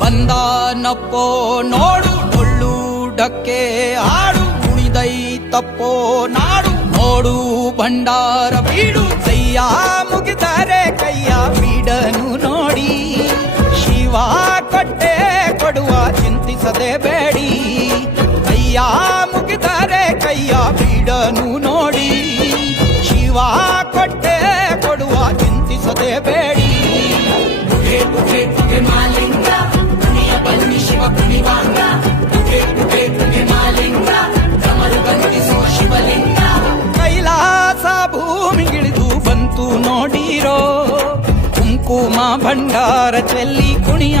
ಬಂದಾನಪ್ಪೋ ನೋಡು ಡೊಳ್ಳು ಡಕ್ಕೆ ಹಾಡು ಕುಣಿದೈತಪ್ಪೋ ನಾಡು ನೋಡು ಭಂಡಾರ ಬೀಡು ಕೈಯ ಮುಗಿದರೆ ಕೈಯ ಬೀಡನು ನೋಡಿ ಶಿವ ಕೊಟ್ಟೆ ಕೊಡುವ ಚಿಂತಿಸದೆ ಬೇಡಿ ಕೈಯ ಮುಗಿದರೆ ಕೈಯ ಬೀಡನು ನೋಡಿ ಶಿವ ಕೊಟ್ಟೆ ಕೊಡುವ ಚಿಂತಿಸದೆ ಬೇಡಿ ಪುಗೆ ಪುಗೆ ಪುಗೆ ಮಾಲಿಂಗ ಕುಣಿಯ ಬನ್ನಿ ಶಿವ ಕುಣಿವಾಂಗ ಪುಗೆ ಪುಗೆ ಪುಗೆ ಮಾಲಿಂಗ ಡಮರು ಬಂದಿಸುವ ಶಿವಲಿಂಗ ಕೈಲಾಸ ಭೂಮಿಗಿಳಿದು ಬಂತು ನೋಡಿರೋ ಕುಂಕುಮ ಭಂಡಾರ ಚೆಲ್ಲಿ ಕುಣಿಯ